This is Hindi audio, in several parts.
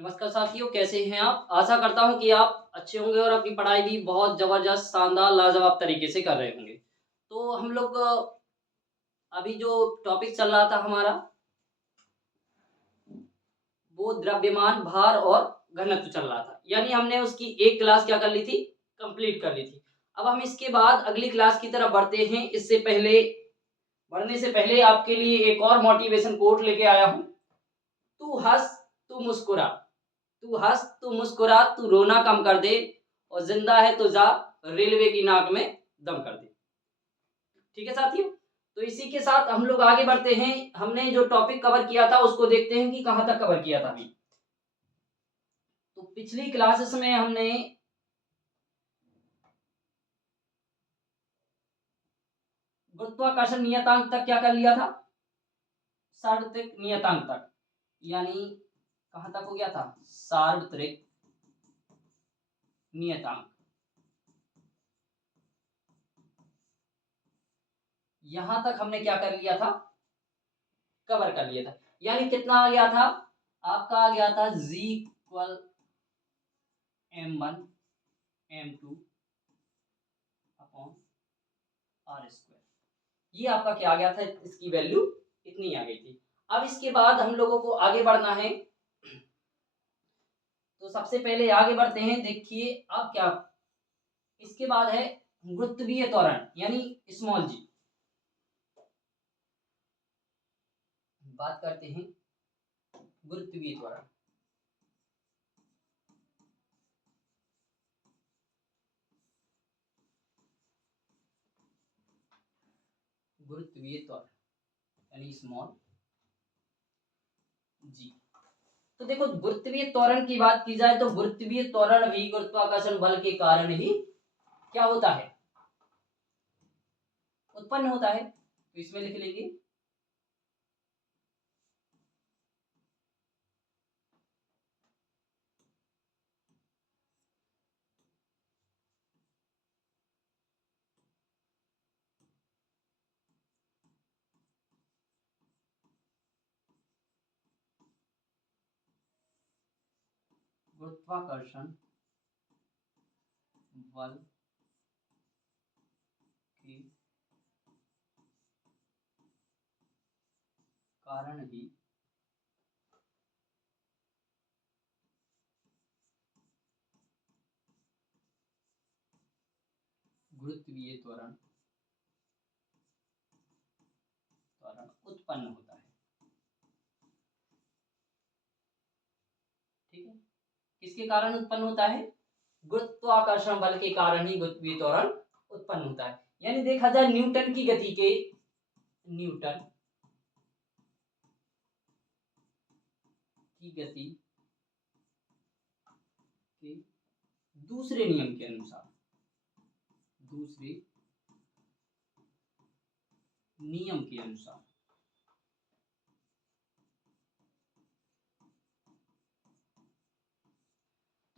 नमस्कार साथियों, कैसे हैं आप? आशा करता हूँ कि आप अच्छे होंगे और अपनी पढ़ाई भी बहुत ज़बरदस्त, शानदार, लाजवाब तरीके से कर रहे होंगे। तो हम लोग अभी जो टॉपिक चल रहा था हमारा, वो द्रव्यमान, भार और घनत्व चल रहा था। यानी हमने उसकी एक क्लास क्या कर ली थी? कंप्लीट कर ली थी। अब हम इसके बाद अगली क्लास की तरफ बढ़ते हैं। इससे पहले बढ़ने से पहले आपके लिए एक और मोटिवेशन कोट लेके आया हूँ। तू हँस, तू मुस्कुरा। तू हँस, तू मुस्कुरा, तू रोना कम कर दे और जिंदा है तो जा, रेलवे की नाक में दम कर दे। ठीक है साथियों? तो इसी के साथ हम लोग आगे बढ़ते हैं। हमने जो टॉपिक कवर किया था उसको देखते हैं कि कहाँ तक कवर किया था अभी। तो पिछली क्लासेस में हमने गुरुत्वाकर्षण नियतांक तक क्या कर लिया था? सार्वत्रिक नियतांक तक। यानी कहाँ तक हो गया था? सार्वत्रिक नियतांक। यहां तक हमने क्या कर लिया था? कवर कर लिया था। यानी कितना आ गया था? आपका आ गया था G equal m1 m2 upon r square. ये आपका क्या आ गया था? इसकी वैल्यू इतनी आ गई थी। अब इसके बाद हम लोगों को आगे बढ़ना है। तो सबसे पहले आगे बढ़ते हैं। देखिए अब क्या, इसके बाद है गुरुत्वीय त्वरण यानी स्मॉल जी। बात करते हैं गुरुत्वीय त्वरण। गुरुत्वीय त्वरण यानी स्मॉल जी। तो देखो, गुरुत्वीय त्वरण की बात की जाए तो गुरुत्वीय त्वरण भी गुरुत्वाकर्षण बल के कारण ही क्या होता है? उत्पन्न होता है। तो इसमें लिख लेंगे गुरुत्वाकर्षण बल के कारण ही गुरुत्वीय त्वरण त्वरण उत्पन्न होता है। ठीक है? किसके कारण उत्पन्न होता है? गुरुत्वाकर्षण बल के कारण ही गुरुत्वीय त्वरण उत्पन्न होता है। यानी देखा जाए न्यूटन की गति के, न्यूटन की गति के दूसरे नियम के अनुसार, दूसरे नियम के अनुसार,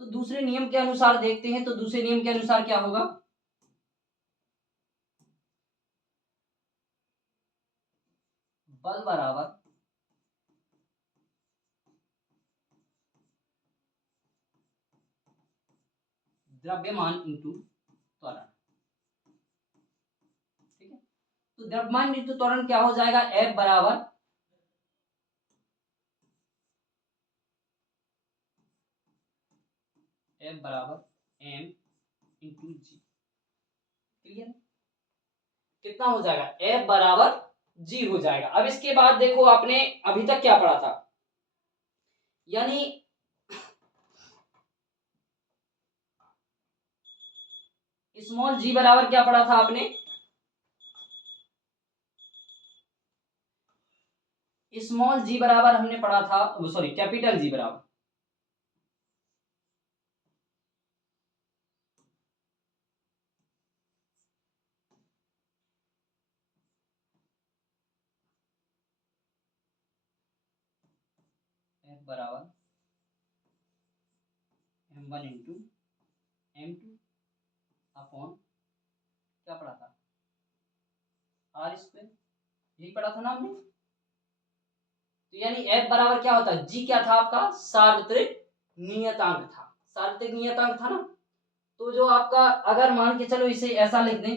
तो दूसरे नियम के अनुसार देखते हैं। तो दूसरे नियम के अनुसार क्या होगा? बल बराबर द्रव्यमान इंटू त्वरण। ठीक है? तो द्रव्यमान इंटू त्वरण क्या हो जाएगा? F बराबर m इंटू जी। क्लियर? कितना हो जाएगा? F बराबर g हो जाएगा। अब इसके बाद देखो, आपने अभी तक क्या पढ़ा था? यानी स्मॉल जी बराबर क्या पढ़ा था आपने? स्मॉल जी बराबर हमने पढ़ा था, सॉरी, कैपिटल जी बराबर F बराबर m1 इंटू m2 अपॉन क्या पढ़ा था? R square. यही पढ़ा था ना हमने? तो यानी F बराबर क्या होता है? जी क्या था आपका? सार्वत्रिक नियतांक था, सार्वत्रिक नियतांक था ना। तो जो आपका, अगर मान के चलो इसे ऐसा लिख दें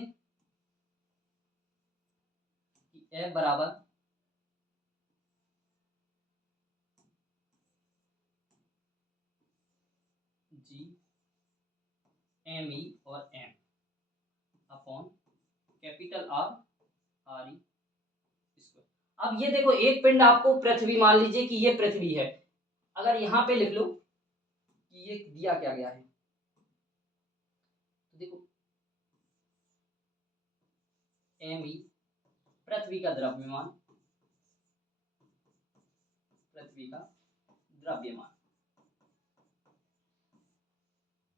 कि F बराबर G एम ई और M upon capital R R E square. अब ये देखो, एक पिंड आपको पृथ्वी मान लीजिए कि ये पृथ्वी है, अगर यहां पे लिख लो कि ये दिया क्या गया है, तो देखो एम ई पृथ्वी का द्रव्यमान, पृथ्वी का द्रव्यमान,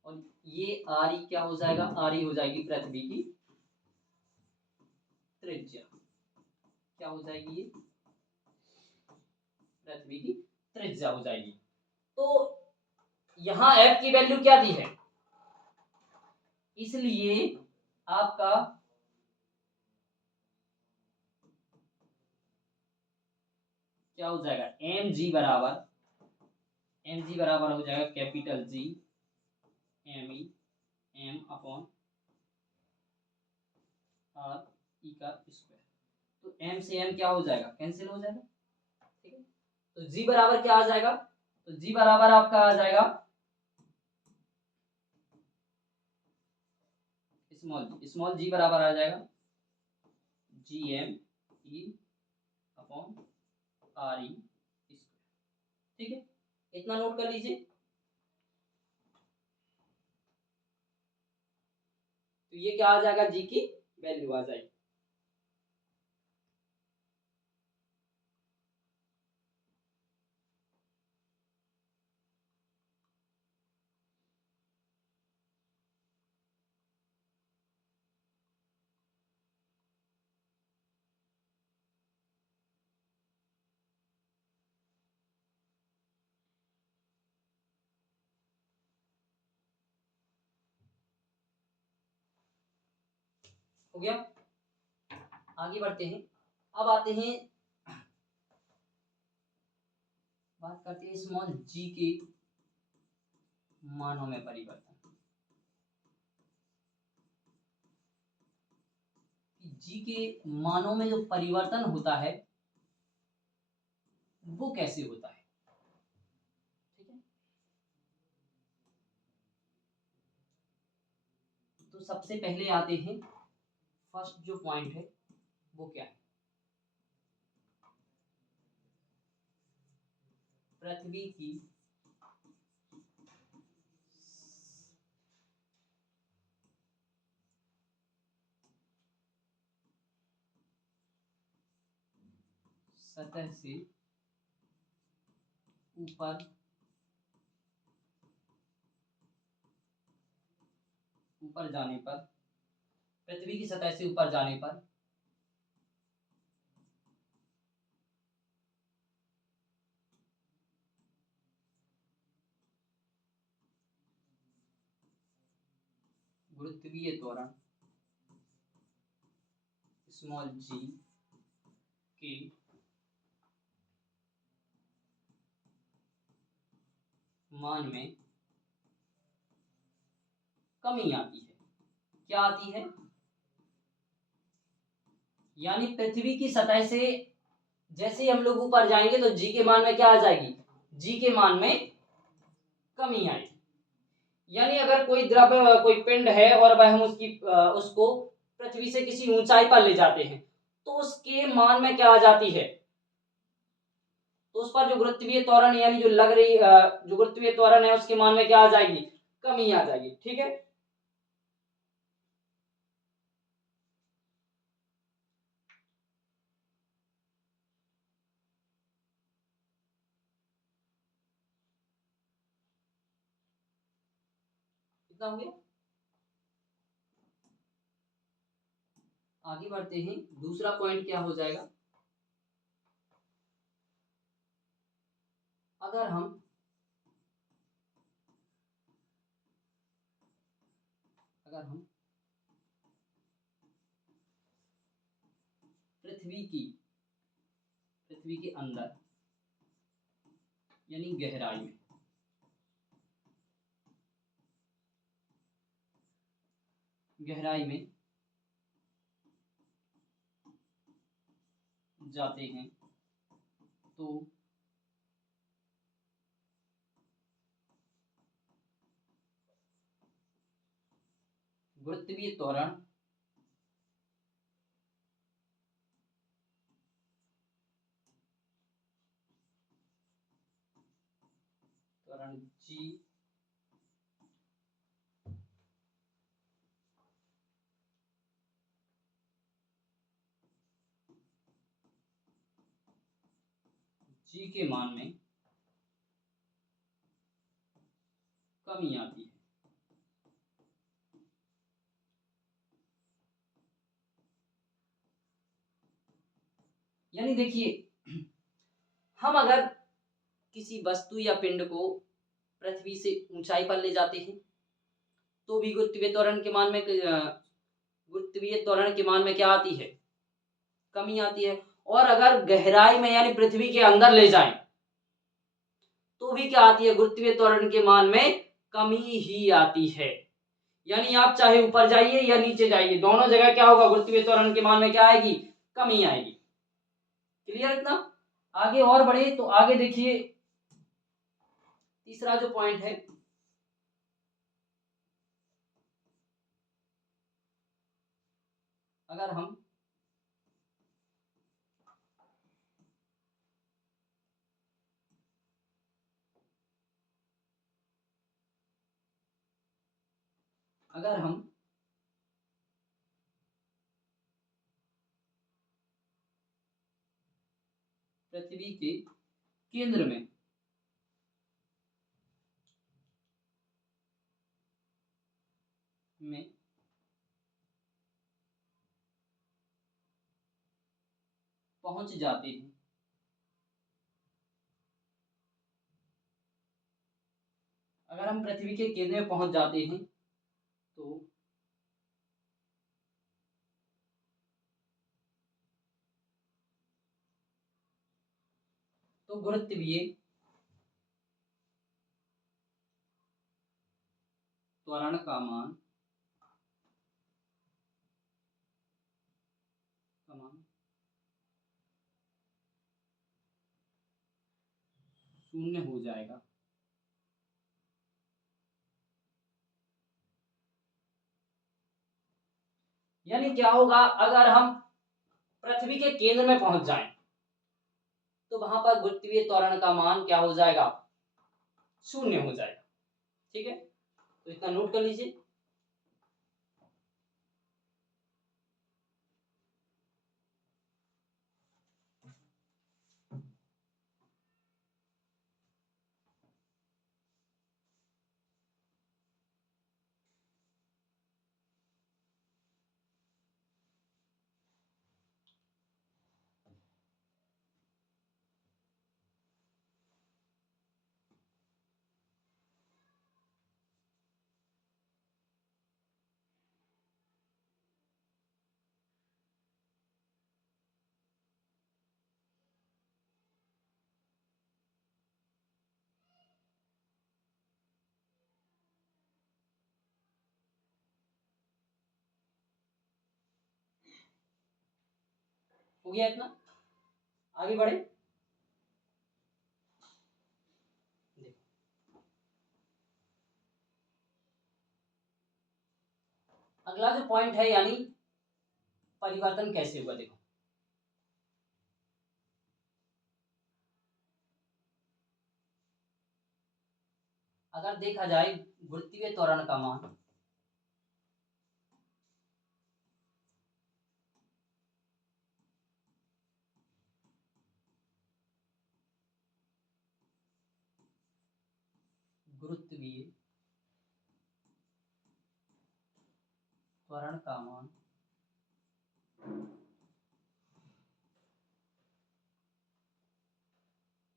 और ये आर ई क्या हो जाएगा, आर ई हो जाएगी पृथ्वी की त्रिज्या। क्या हो जाएगी, ये पृथ्वी की त्रिज्या हो जाएगी। तो यहां एफ की वैल्यू क्या दी है, इसलिए आपका क्या हो जाएगा, एम जी बराबर हो जाएगा capital G M E M upon R E का स्क्वायर। तो एम से एम क्या हो जाएगा, कैंसिल हो जाएगा, ठीक है। तो जी बराबर क्या आ जाएगा, तो जी बराबर आपका आ जाएगा स्मॉल जी बराबर आ जाएगा G M E upon R E square, ठीक है। इतना नोट कर लीजिए। तो ये क्या आ जाएगा, जी की वैल्यू आ जाएगी। हो गया, आगे बढ़ते हैं। अब आते हैं, बात करते हैं स्मॉल जी के मानों में परिवर्तन। जी के मानों में जो परिवर्तन होता है वो कैसे होता है, ठीक है। तो सबसे पहले आते हैं, फर्स्ट जो पॉइंट है वो क्या है, पृथ्वी की सतह से ऊपर ऊपर जाने पर, पृथ्वी की सतह से ऊपर जाने पर गुरुत्वीय त्वरण स्मॉल जी के मान में कमी आती है। क्या आती है, यानी पृथ्वी की सतह से जैसे ही हम लोग ऊपर जाएंगे तो जी के मान में क्या आ जाएगी, जी के मान में कमी आएगी। यानी अगर कोई द्रव्य, कोई पिंड है और वह हम उसको पृथ्वी से किसी ऊंचाई पर ले जाते हैं तो उसके मान में क्या आ जाती है, तो उस पर जो गुरुत्वीय त्वरण यानी जो लग रही जो गुरुत्वीय त्वरण है उसके मान में क्या आ जाएगी, कमी आ जाएगी, ठीक है। कितना हो गया, आगे बढ़ते हैं। दूसरा पॉइंट क्या हो जाएगा, अगर हम अगर हम पृथ्वी की पृथ्वी के अंदर यानी गहराई में गहराई में जाते हैं तो गुरुत्वीय त्वरण जी के मान में कमी आती है। यानी देखिए, हम अगर किसी वस्तु या पिंड को पृथ्वी से ऊंचाई पर ले जाते हैं तो भी गुरुत्वीय त्वरण के मान में क्या आती है? कमी आती है। और अगर गहराई में यानी पृथ्वी के अंदर ले जाएं तो भी क्या आती है? गुरुत्वीय त्वरण के मान में कमी ही आती है। यानी आप चाहे ऊपर जाइए या नीचे जाइए, दोनों जगह क्या होगा? गुरुत्वीय त्वरण के मान में क्या आएगी? कमी आएगी। क्लियर इतना? आगे और बढ़े तो आगे देखिए, तीसरा जो पॉइंट है, अगर हम पृथ्वी के केंद्र में पहुंच जाते हैं अगर हम पृथ्वी के केंद्र में पहुंच जाते हैं तो गुरुत्वीय त्वरण का मान शून्य हो जाएगा। यानी क्या होगा? अगर हम पृथ्वी के केंद्र में पहुंच जाएं तो वहां पर गुरुत्वीय त्वरण का मान क्या हो जाएगा? शून्य हो जाएगा। ठीक है, तो इतना नोट कर लीजिए। हो गया इतना? आगे बढ़े। अगला जो पॉइंट है, यानी परिवर्तन कैसे हुआ। देखो, अगर देखा जाए गुरुत्वीय त्वरण का मान गुरुत्वीय त्वरण का मान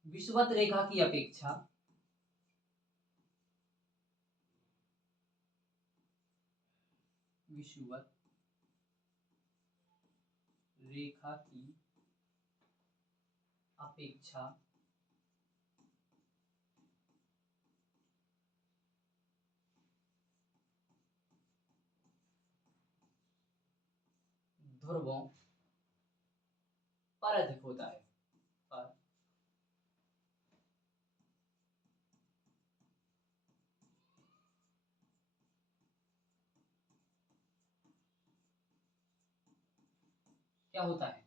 विषुवत रेखा की अपेक्षा विषुवत रेखा की अपेक्षा ध्रुवों पर अधिक होता है। पर क्या होता है?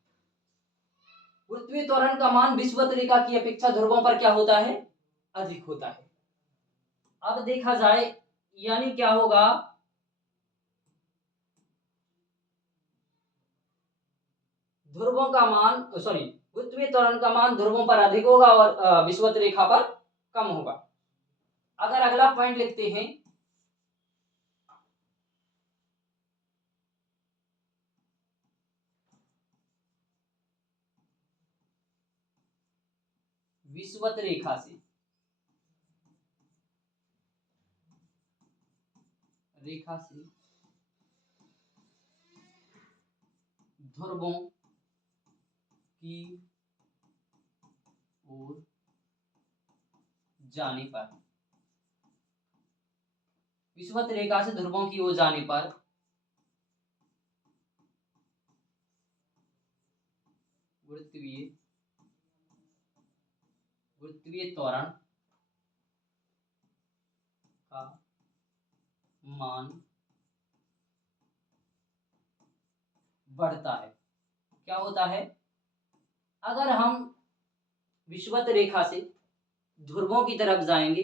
पृथ्वी त्वरण का मान विषुवत रेखा की अपेक्षा ध्रुवों पर क्या होता है? अधिक होता है। अब देखा जाए यानी क्या होगा, ध्रुवों का मान सॉरी पृथ्वी त्वरण का मान ध्रुवों पर अधिक होगा और विषुवत रेखा पर कम होगा। अगर अगला पॉइंट लिखते हैं, विषुवत रेखा से ध्रुवों की ओर जाने पर, विषुवत रेखा से ध्रुवों की ओर जाने पर वृत्तीय त्वरण का मान बढ़ता है। क्या होता है? अगर हम विषुवत रेखा से ध्रुवों की तरफ जाएंगे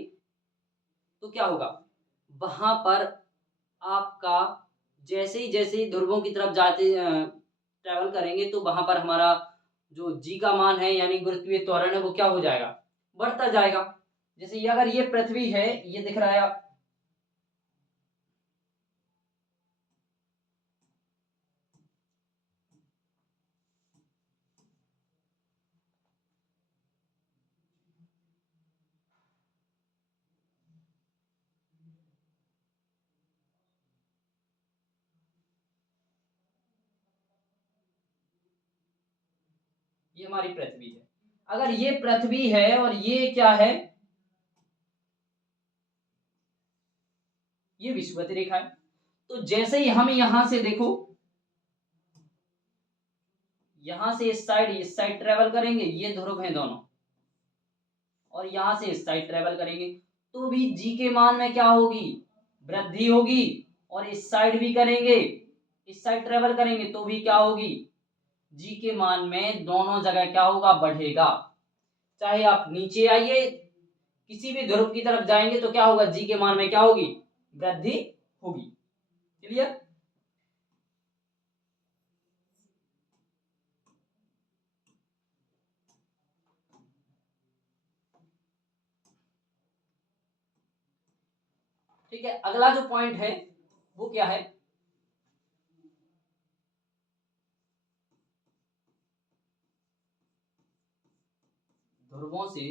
तो क्या होगा, वहां पर आपका जैसे ही ध्रुवों की तरफ जाते ट्रेवल करेंगे तो वहां पर हमारा जो जी का मान है यानी गुरुत्वीय त्वरण है वो क्या हो जाएगा, बढ़ता जाएगा। जैसे ये अगर ये पृथ्वी है, ये दिख रहा है, ये हमारी पृथ्वी है। अगर ये पृथ्वी है और ये क्या है, ये विषुवत रेखा है, तो जैसे ही हम यहां से देखो, यहां से इस साइड ट्रेवल करेंगे, ये ध्रुव हैं दोनों, और यहां से इस साइड ट्रेवल करेंगे तो भी जी के मान में क्या होगी, वृद्धि होगी। और इस साइड भी करेंगे, इस साइड ट्रेवल करेंगे तो भी क्या होगी, जी के मान में दोनों जगह क्या होगा, बढ़ेगा। चाहे आप नीचे आइए, किसी भी ध्रुव की तरफ जाएंगे तो क्या होगा, जी के मान में क्या होगी, वृद्धि होगी। क्लियर? ठीक है, अगला जो पॉइंट है वो क्या है, ध्रुवों से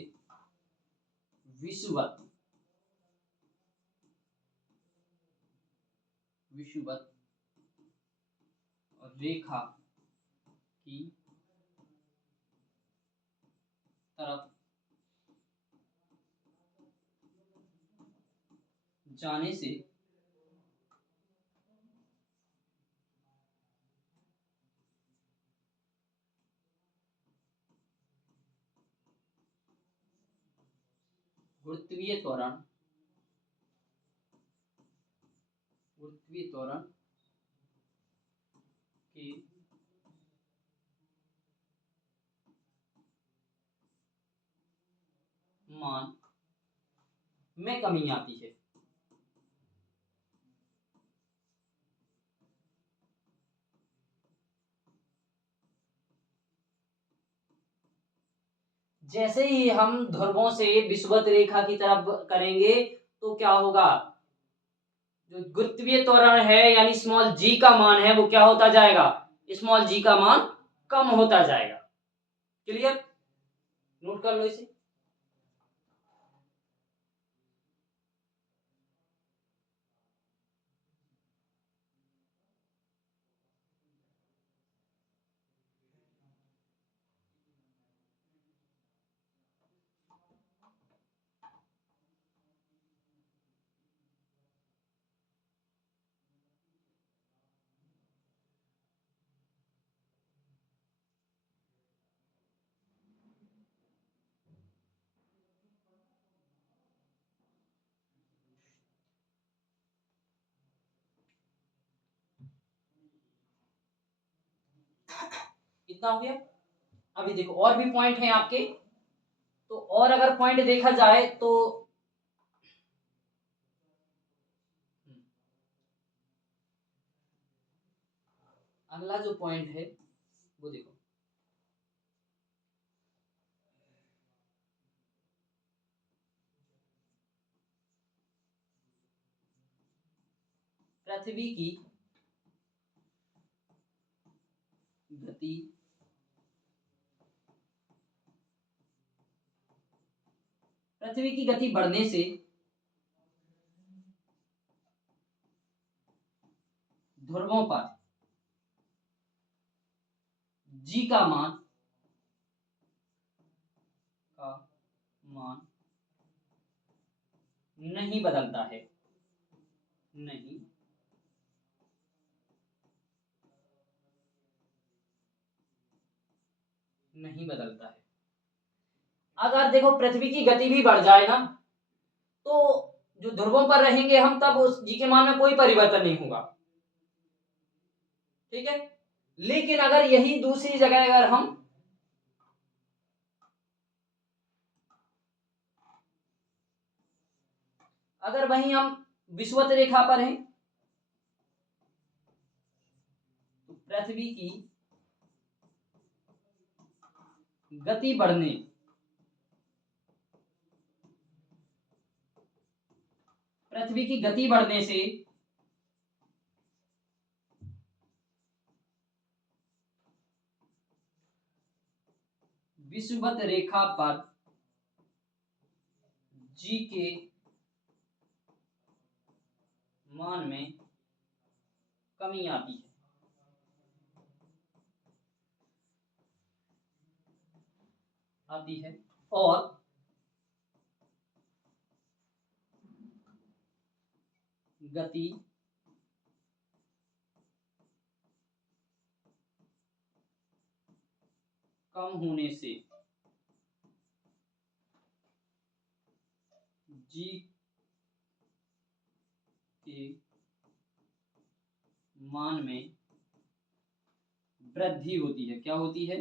विषुवत रेखा की तरफ जाने से गुरुत्वीय त्वरण के मान में कमी आती है। जैसे ही हम ध्रुवों से विषुवत रेखा की तरफ करेंगे तो क्या होगा, जो गुरुत्वीय त्वरण है यानी स्मॉल जी का मान है वो क्या होता जाएगा, स्मॉल जी का मान कम होता जाएगा। क्लियर? नोट कर लो इसे। कितना हो गया। अभी देखो और भी पॉइंट हैं आपके, तो और अगर पॉइंट देखा जाए तो अगला जो पॉइंट है वो देखो, पृथ्वी की गति पृथ्वी की गति बढ़ने से ध्रुवों पर जी का मान नहीं बदलता है, नहीं नहीं बदलता है। अगर देखो पृथ्वी की गति भी बढ़ जाए ना, तो जो ध्रुवों पर रहेंगे हम, तब उस जी के मान में कोई परिवर्तन नहीं होगा, ठीक है। लेकिन अगर यही दूसरी जगह अगर हम अगर वहीं हम विषुवत रेखा पर हैं, तो पृथ्वी की गति बढ़ने पृथ्वी की गति बढ़ने से विषुवत रेखा पर जी के मान में कमी आती है, और गति कम होने से जी के मान में वृद्धि होती है। क्या होती है?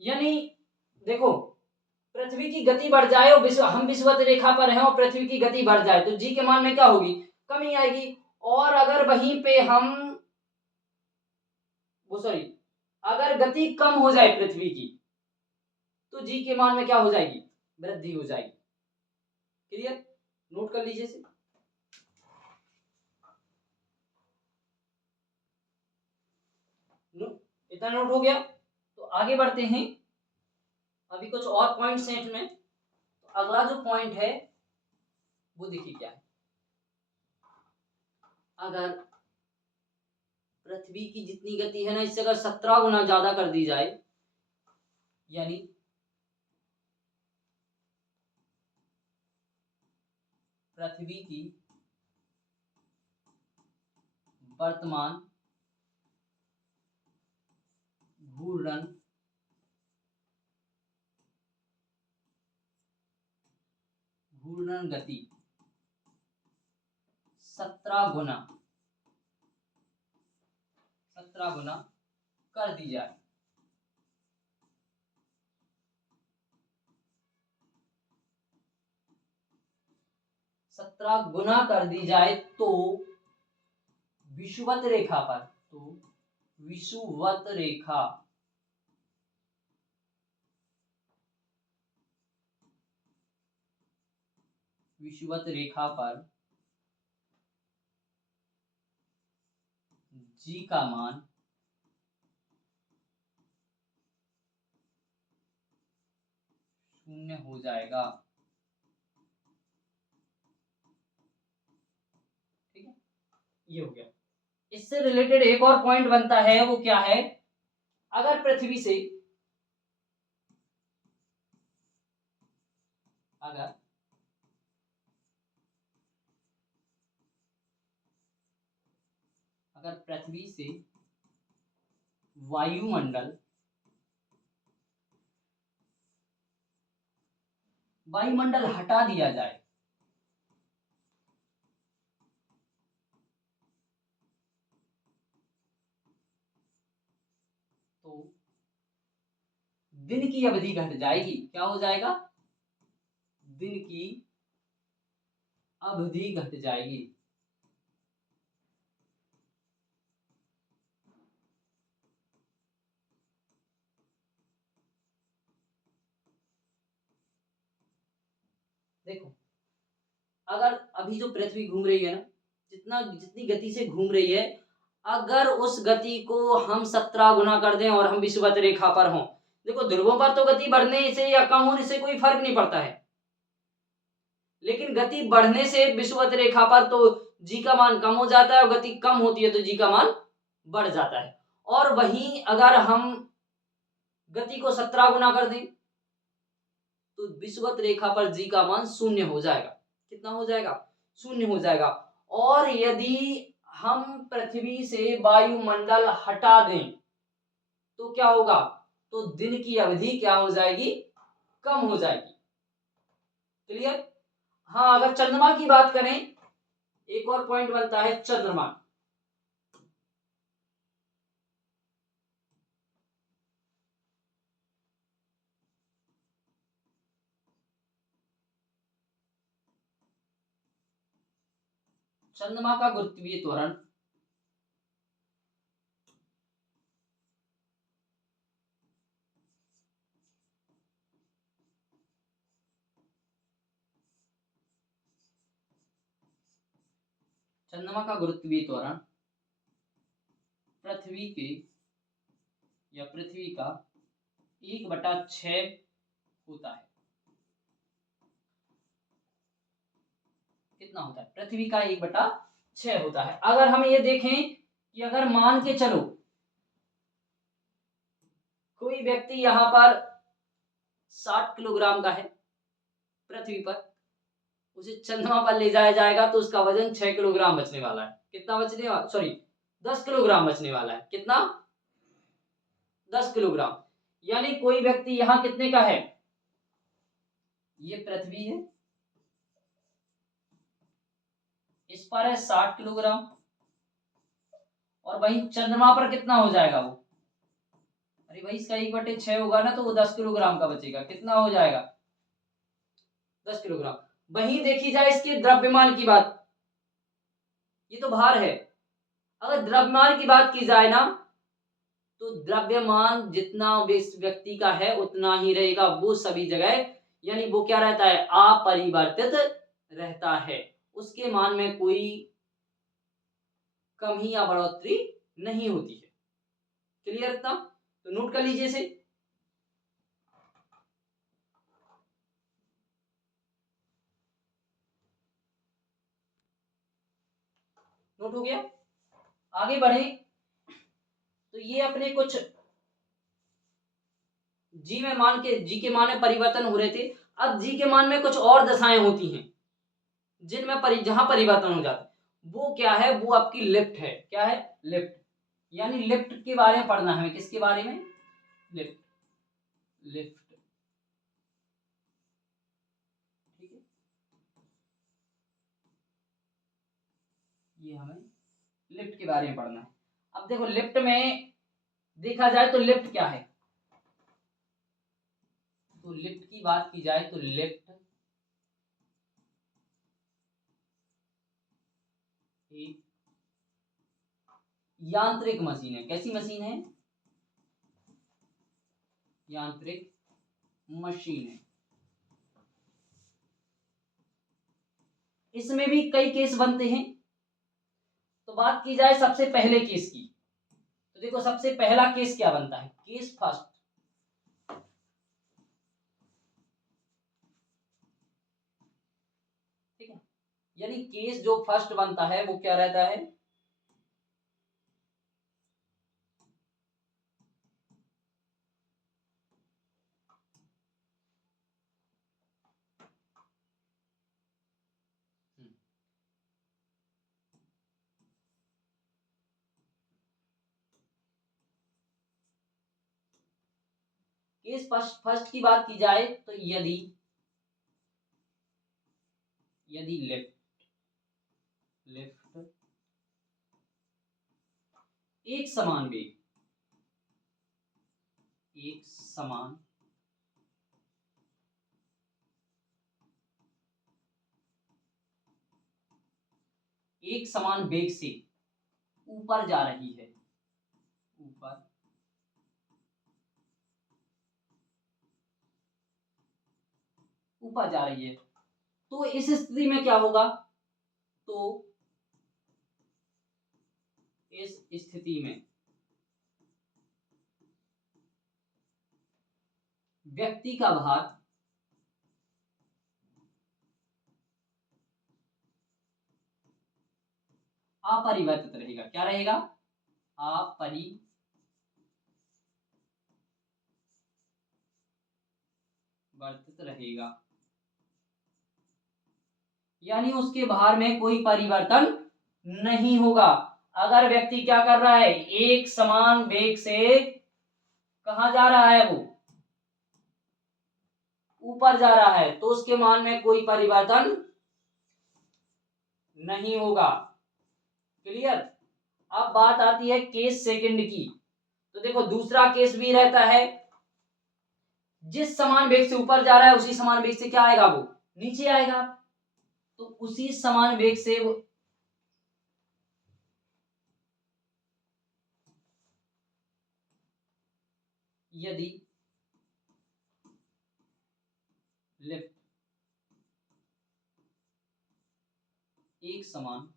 यानी देखो, पृथ्वी की गति बढ़ जाए और हम विषुवत रेखा पर हैं और पृथ्वी की गति बढ़ जाए, तो जी के मान में क्या होगी? कमी आएगी। और अगर वहीं पे हम वो सॉरी अगर गति कम हो जाए पृथ्वी की, तो जी के मान में क्या हो जाएगी? वृद्धि हो जाएगी। क्लियर? नोट कर लीजिए इसे। इतना नोट हो गया, तो आगे बढ़ते हैं। अभी कुछ और पॉइंट्स हैं इसमें। तो अगला जो पॉइंट है वो देखिए क्या है। अगर पृथ्वी की जितनी गति है ना, इससे अगर 17 गुना ज्यादा कर दी जाए, यानी पृथ्वी की वर्तमान घूर्णन गति 17 गुना कर दी जाए, 17 गुना कर दी जाए, तो विषुवत रेखा पर, तो विषुवत रेखा पर जी का मान शून्य हो जाएगा। ठीक है, ये हो गया। इससे रिलेटेड एक और पॉइंट बनता है, वो क्या है? अगर पृथ्वी से वायुमंडल हटा दिया जाए, तो दिन की अवधि घट जाएगी। क्या हो जाएगा? दिन की अवधि घट जाएगी। देखो, अगर अभी जो पृथ्वी घूम रही है ना, जितनी गति से घूम रही है, अगर उस गति को हम 17 गुना कर दें और हम विषुवत रेखा पर हों, देखो ध्रुवों पर तो गति बढ़ने से या कम होने से कोई फर्क नहीं पड़ता है, लेकिन गति बढ़ने से विषुवत रेखा पर तो जी का मान कम हो जाता है और गति कम होती है तो जी का मान बढ़ जाता है। और वहीं अगर हम गति को 17 गुना कर दें तो विषुवत रेखा पर जी का मान 0 हो जाएगा। कितना हो जाएगा? 0 हो जाएगा। और यदि हम पृथ्वी से वायुमंडल हटा दें तो क्या होगा? तो दिन की अवधि क्या हो जाएगी? कम हो जाएगी। क्लियर? हाँ, अगर चंद्रमा की बात करें, एक और पॉइंट बनता है चंद्रमा। चंद्रमा का गुरुत्वीय त्वरण चंद्रमा का गुरुत्वीय त्वरण पृथ्वी के या पृथ्वी का 1/6 होता है। कितना होता है? पृथ्वी का 1/6 होता है। अगर हम ये देखें कि अगर मान के चलो कोई व्यक्ति यहां पर 60 किलोग्राम का है पृथ्वी पर, उसे चंद्रमा पर ले जाया जाएगा तो उसका वजन 6 किलोग्राम बचने वाला है। कितना बचने वाला? सॉरी, 10 किलोग्राम बचने वाला है। कितना? 10 किलोग्राम। यानी कोई व्यक्ति यहां कितने का है? ये पृथ्वी है, इस पर है 60 किलोग्राम, और वहीं चंद्रमा पर कितना हो जाएगा वो? अरे भाई, इसका 1/6 होगा ना तो वो 10 किलोग्राम का बचेगा। कितना हो जाएगा? 10 किलोग्राम। वहीं देखी जाए इसके द्रव्यमान की बात, ये तो भार है। अगर द्रव्यमान की बात की जाए ना तो द्रव्यमान जितना व्यक्ति का है उतना ही रहेगा वो सभी जगह, यानी वो क्या रहता है? अपरिवर्तित रहता है। उसके मान में कोई कमी या बढ़ोतरी नहीं होती है। क्लियर था? तो नोट कर लीजिए इसे। नोट हो गया? आगे बढ़े तो ये अपने कुछ जी के मान में परिवर्तन हो रहे थे। अब जी के मान में कुछ और दशाएं होती हैं जिनमें जहां परिवर्तन हो जाता है, वो क्या है? वो आपकी लिफ्ट है। क्या है? लिफ्ट। यानी लिफ्ट के बारे में पढ़ना है हमें। किसके बारे में? लिफ्ट। लिफ्ट। ठीक है, ये हमें लिफ्ट के बारे में पढ़ना है। अब देखो, लिफ्ट में देखा जाए तो लिफ्ट क्या है? तो लिफ्ट की बात की जाए तो लिफ्ट एक यांत्रिक मशीन है। कैसी मशीन है? यांत्रिक मशीन है। इसमें भी कई केस बनते हैं। तो बात की जाए सबसे पहले केस की, तो देखो सबसे पहला केस क्या बनता है? Case first. ठीक है, यानी केस जो फर्स्ट बनता है वो क्या रहता है? केस फर्स्ट की बात की जाए तो यदि यदि लिफ्ट लिफ्ट एक समान वेग एक समान वेग से ऊपर जा रही है, ऊपर जा रही है, तो इस स्थिति में क्या होगा? तो इस स्थिति में व्यक्ति का भार अपरिवर्तित रहेगा। क्या रहेगा? अपरिवर्तित रहेगा, यानी उसके भार में कोई परिवर्तन नहीं होगा। अगर व्यक्ति क्या कर रहा है, एक समान वेग से कहां जा रहा है, वो ऊपर जा रहा है, तो उसके मान में कोई परिवर्तन नहीं होगा। क्लियर? अब बात आती है केस सेकंड की। तो देखो दूसरा केस भी रहता है, जिस समान वेग से ऊपर जा रहा है उसी समान वेग से क्या आएगा, वो नीचे आएगा। तो उसी समान वेग से वो यदि लिफ्ट एक समान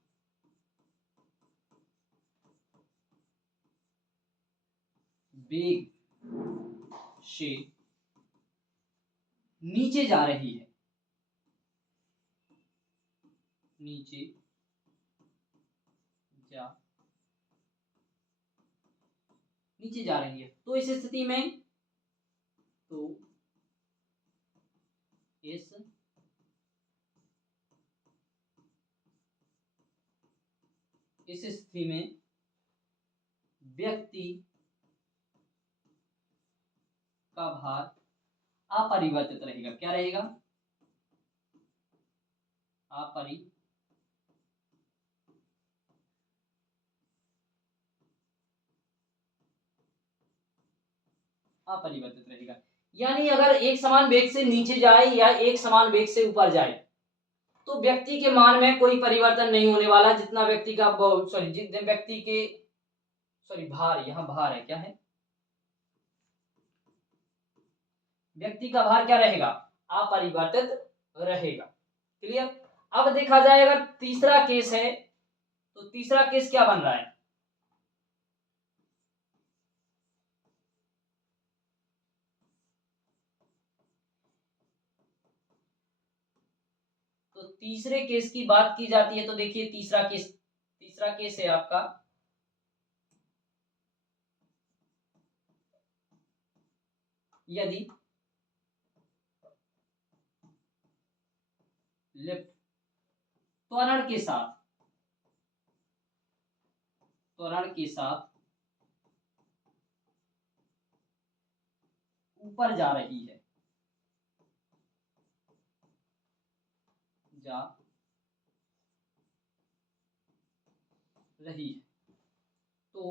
वेग से नीचे जा रही है, नीचे जा रही है, तो इस स्थिति में इस स्थिति में व्यक्ति का भार अपरिवर्तित रहेगा। क्या रहेगा? अपरिवर्तित रहेगा, यानी अगर एक समान वेग से नीचे जाए या एक समान वेग से ऊपर जाए तो व्यक्ति के मान में कोई परिवर्तन नहीं होने वाला। जितना व्यक्ति का जितने व्यक्ति के भार, यहाँ भार है, क्या है, व्यक्ति का भार क्या रहेगा? अपरिवर्तित रहेगा। क्लियर? अब देखा जाए अगर तीसरा केस है, तो तीसरा केस क्या बन रहा है? तो तीसरे केस की बात की जाती है, तो देखिए तीसरा केस है आपका, यदि लिफ्ट त्वरण के साथ ऊपर जा रही है, तो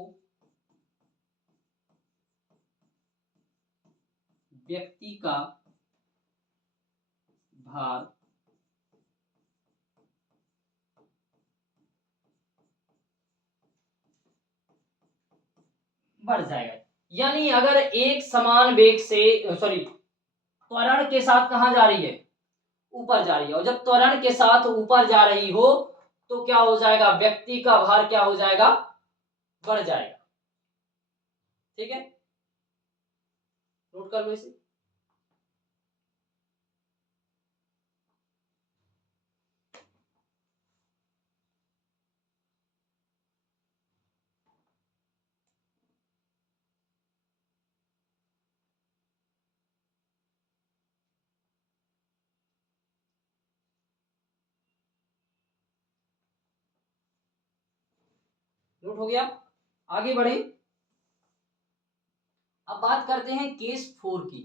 व्यक्ति का भार बढ़ जाएगा। यानी अगर एक समान वेग से त्वरण के साथ कहां जा रही है? ऊपर जा रही है, और जब त्वरण के साथ ऊपर जा रही हो तो क्या हो जाएगा? व्यक्ति का भार क्या हो जाएगा? बढ़ जाएगा। ठीक है, नोट कर लो इसे। नोट हो गया? आगे बढ़े। अब बात करते हैं केस 4 की।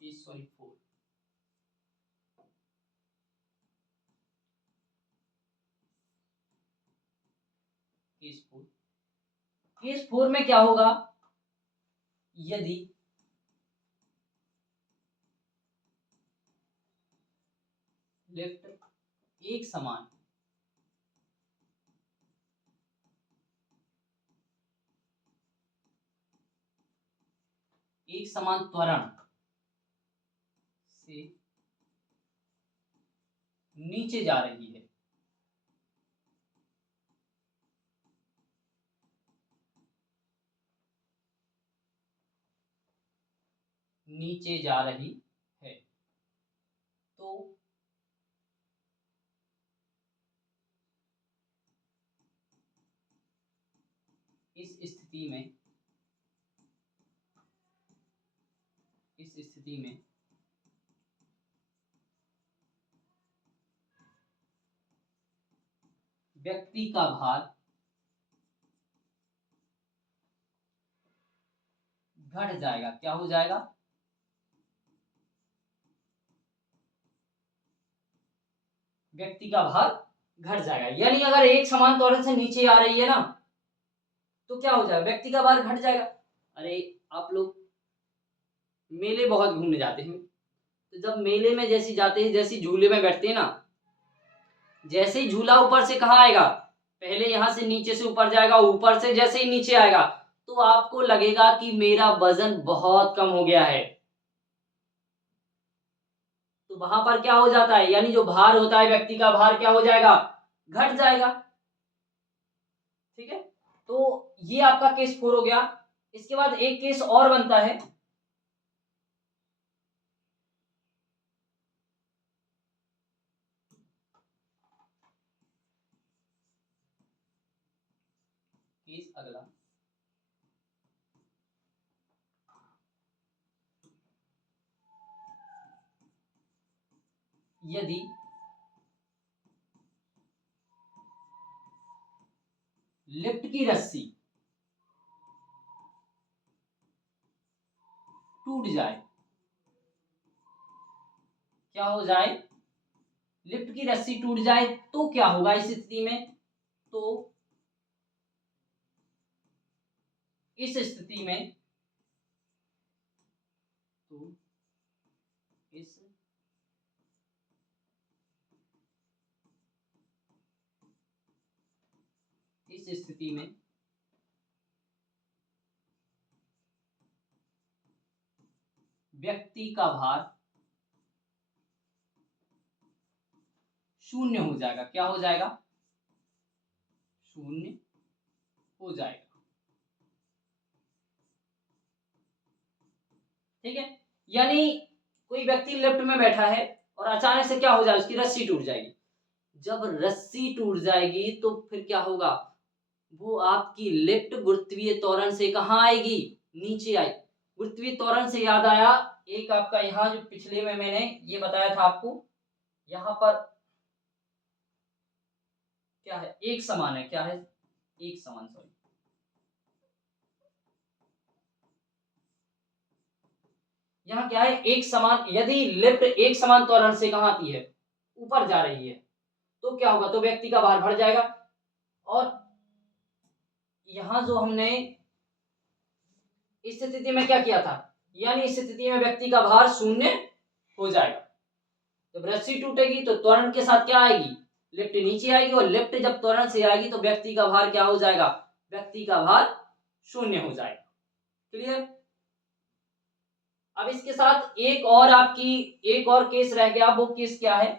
केस 4, केस 4 केस 4 में क्या होगा, यदि लिफ्ट एक समान त्वरण से नीचे जा रही है, नीचे जा रही है, तो इस स्थिति में व्यक्ति का भार घट जाएगा। क्या हो जाएगा, व्यक्ति का भार घट जाएगा। यानी अगर एक समान त्वरण से नीचे आ रही है ना, तो क्या हो जाएगा, व्यक्ति का भार घट जाएगा। अरे आप लोग मेले बहुत घूमने जाते हैं, तो जब मेले में जैसे जाते हैं, जैसे झूले में बैठते हैं ना, जैसे ही झूला ऊपर से कहाँ आएगा, पहले यहाँ से नीचे से ऊपर जाएगा, ऊपर से जैसे ही नीचे आएगा तो आपको लगेगा कि मेरा वजन बहुत कम हो गया है। तो वहां पर क्या हो जाता है, यानी जो भार होता है व्यक्ति का भार क्या हो जाएगा, घट जाएगा। ठीक है, तो ये आपका केस 4 हो गया। इसके बाद एक केस और बनता है, केस अगला, यदि लिफ्ट की रस्सी टूट जाए, क्या हो जाए, लिफ्ट की रस्सी टूट जाए तो क्या होगा इस स्थिति में, तो इस स्थिति में तो इस स्थिति में व्यक्ति का भार शून्य हो जाएगा। क्या हो जाएगा, शून्य हो जाएगा। ठीक है, यानी कोई व्यक्ति लिफ्ट में बैठा है और अचानक से क्या हो जाए, उसकी रस्सी टूट जाएगी। जब रस्सी टूट जाएगी तो फिर क्या होगा, वो आपकी लिफ्ट गुरुत्वीय त्वरण से कहाँ आएगी, नीचे आई। गुरुत्वीय त्वरण से याद आया, एक आपका यहाँ जो पिछले में मैंने ये बताया था आपको, यहाँ पर क्या है, एक समान है, क्या है, एक समान, सॉरी, यहाँ क्या है, एक समान। यदि लिफ्ट एक समान त्वरण से कहाँ आती है, ऊपर जा रही है, तो क्या होगा, तो व्यक्ति का भार बढ़ जाएगा। और यहां जो हमने इस स्थिति में क्या किया था, यानी इस स्थिति में व्यक्ति का भार शून्य हो जाएगा। जब रस्सी टूटेगी तो त्वरण के साथ क्या आएगी, लिफ्ट नीचे आएगी, और लिफ्ट जब त्वरण से आएगी तो व्यक्ति का भार क्या हो जाएगा, व्यक्ति का भार शून्य हो जाएगा। क्लियर। अब इसके साथ एक और आपकी एक और केस रह गया, वो केस क्या है,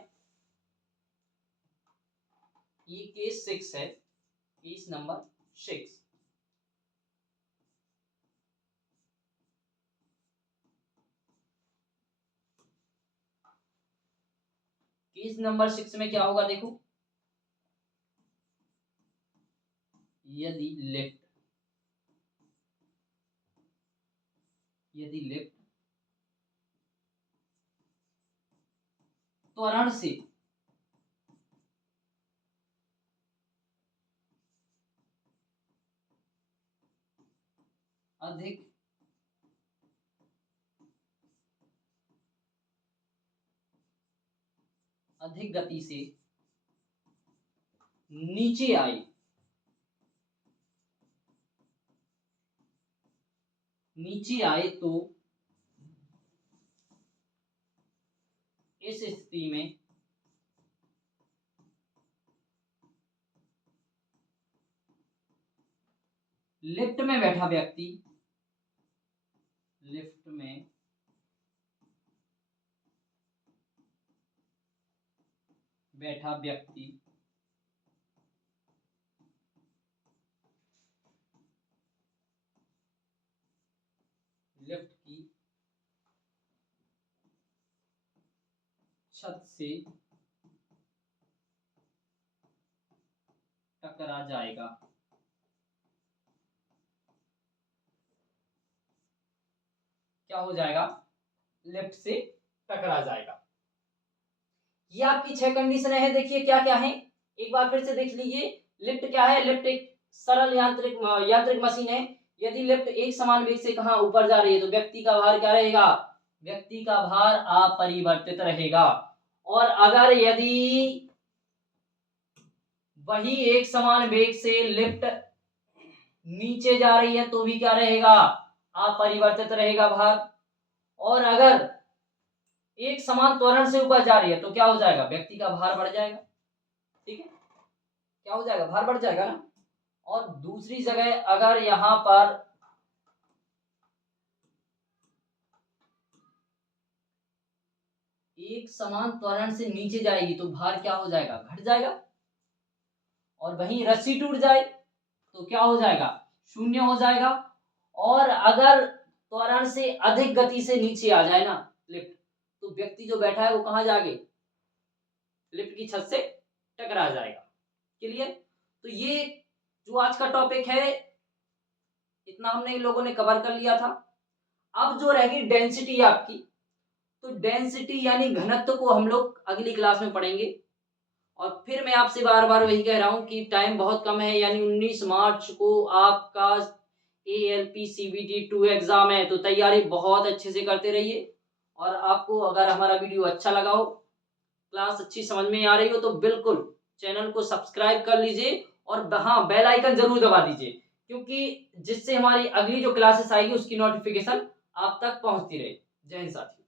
ये केस 6 है, केस नंबर 6। केस नंबर 6 में क्या होगा, देखो, यदि लिफ्ट त्वरण से अधिक गति से नीचे आई, नीचे आए तो इस स्थिति में लिफ्ट में बैठा व्यक्ति लिफ्ट में बैठा व्यक्ति लिफ्ट की छत से टकरा जाएगा। क्या हो जाएगा? लिफ्ट से टकरा जाएगा। ये आपकी 6 कंडीशन है। देखिए क्या क्या है, एक बार फिर से देख लीजिए। लिफ्ट क्या है? लिफ्ट एक सरल यांत्रिक मशीन है। यदि लिफ्ट एक समान वेग से कहाँ ऊपर जा रही है तो व्यक्ति का भार क्या रहेगा? व्यक्ति का भार अपरिवर्तित रहेगा। और अगर यदि वही एक समान वेग से लिफ्ट नीचे जा रही है तो भी क्या रहेगा? अपरिवर्तित रहेगा भार। और अगर एक समान त्वरण से ऊपर जा रही है तो क्या हो जाएगा? व्यक्ति का भार बढ़ जाएगा। ठीक है, क्या हो जाएगा? भार बढ़ जाएगा ना। और दूसरी जगह अगर यहां पर एक समान त्वरण से नीचे जाएगी तो भार क्या हो जाएगा? घट जाएगा। और वहीं रस्सी टूट जाए तो क्या हो जाएगा? शून्य हो जाएगा। और अगर त्वरण से अधिक गति से नीचे आ जाए ना लिफ्ट, तो व्यक्ति जो बैठा है वो कहां जाएगा? लिफ्ट की छत से टकरा जाएगा। क्लियर? तो ये जो आज का टॉपिक है इतना हमने लोगों ने कवर कर लिया था। अब जो रहेगी डेंसिटी आपकी, तो डेंसिटी यानी घनत्व को हम लोग अगली क्लास में पढ़ेंगे। और फिर मैं आपसे बार बार वही कह रहा हूं कि टाइम बहुत कम है, यानी 19 मार्च को आपका ALP CBT 2 एग्जाम है, तो तैयारी बहुत अच्छे से करते रहिए। और आपको अगर हमारा वीडियो अच्छा लगा हो, क्लास अच्छी समझ में आ रही हो, तो बिल्कुल चैनल को सब्सक्राइब कर लीजिए और हाँ बेल आइकन जरूर दबा दीजिए, क्योंकि जिससे हमारी अगली जो क्लासेस आएगी उसकी नोटिफिकेशन आप तक पहुंचती रहे। जय हिंद साथियों।